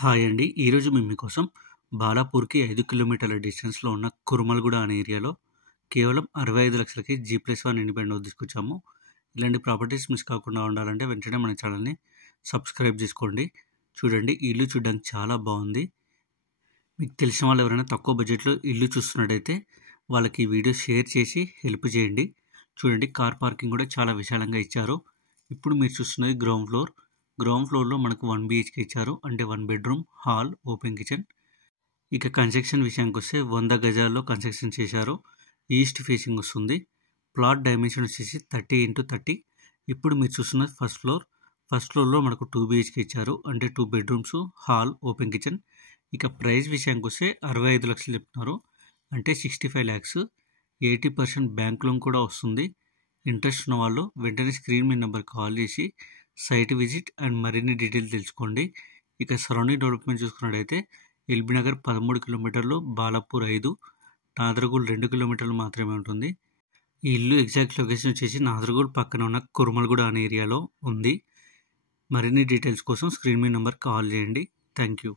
Hi అండి. ఈరోజు మేము మీకోసం బాలాపూర్‌కి 5 కిలోమీటర్ల డిస్టెన్స్‌లో ఉన్న కురుమలగూడ అనే ఏరియాలో కేవలం 65 లక్షలకి G+1 ఇండిపెండెంట్ హౌస్ తీసుకొచ్చాము. ఇలాంటి ప్రాపర్టీస్ మిస్ కాకుండా ఉండాలంటే వెంటనే మన ఛానల్‌ని సబ్స్క్రైబ్ చేసుకోండి. చూడండి, ఈ ఇల్లు చూడడానికి చాలా బాగుంది. మీకు తెలిసిన వాళ్ళు ఎవరైనా తక్కువ బడ్జెట్‌లో ఇల్లు చూస్తున్నట్టయితే వాళ్ళకి ఈ వీడియో షేర్ చేసి హెల్ప్ చేయండి. చూడండి, కార్ పార్కింగ్ కూడా చాలా విశాలంగా ఇచ్చారు. ఇప్పుడు మీరు చూస్తున్నది గ్రౌండ్ ఫ్లోర్. గ్రౌండ్ ఫ్లోర్లో మనకు 1 BHK ఇచ్చారు. అంటే 1 బెడ్రూమ్, హాల్, ఓపెన్ కిచెన్. ఇక కన్స్ట్రక్షన్ విషయానికి వస్తే 100 గజాల్లో కన్స్ట్రక్షన్ చేశారు. ఈస్ట్ ఫేసింగ్ వస్తుంది. ప్లాట్ డైమెన్షన్ వచ్చేసి 30x30. ఇప్పుడు మీరు చూస్తున్నది ఫస్ట్ ఫ్లోర్. ఫస్ట్ ఫ్లోర్లో మనకు 2 BHK ఇచ్చారు. అంటే 2 బెడ్రూమ్స్, హాల్, ఓపెన్ కిచెన్. ఇక ప్రైస్ విషయానికి వస్తే 65 లక్షలు చెప్తున్నారు. అంటే 65 lakhs. 80% బ్యాంక్ లోన్ కూడా వస్తుంది. ఇంట్రెస్ట్ ఉన్న వాళ్ళు వెంటనే స్క్రీన్ మీద నెంబర్ కాల్ చేసి సైట్ విజిట్ అండ్ మరిన్ని డీటెయిల్స్ తెలుసుకోండి. ఇక సరౌండింగ్ డెవలప్మెంట్ చూసుకున్నట్టయితే ఎల్బీ నగర్ 13 కిలోమీటర్లు, బాలాపూర్ 5, నాదరగూల్ 2 కిలోమీటర్లు మాత్రమే ఉంటుంది. ఈ ఇల్లు ఎగ్జాక్ట్ లొకేషన్ వచ్చేసి నాదరగూల్ పక్కన ఉన్న కురుమలగూడ అనే ఏరియాలో ఉంది. మరిన్ని డీటెయిల్స్ కోసం స్క్రీన్ మీద నెంబర్ కాల్ చేయండి. Thank you.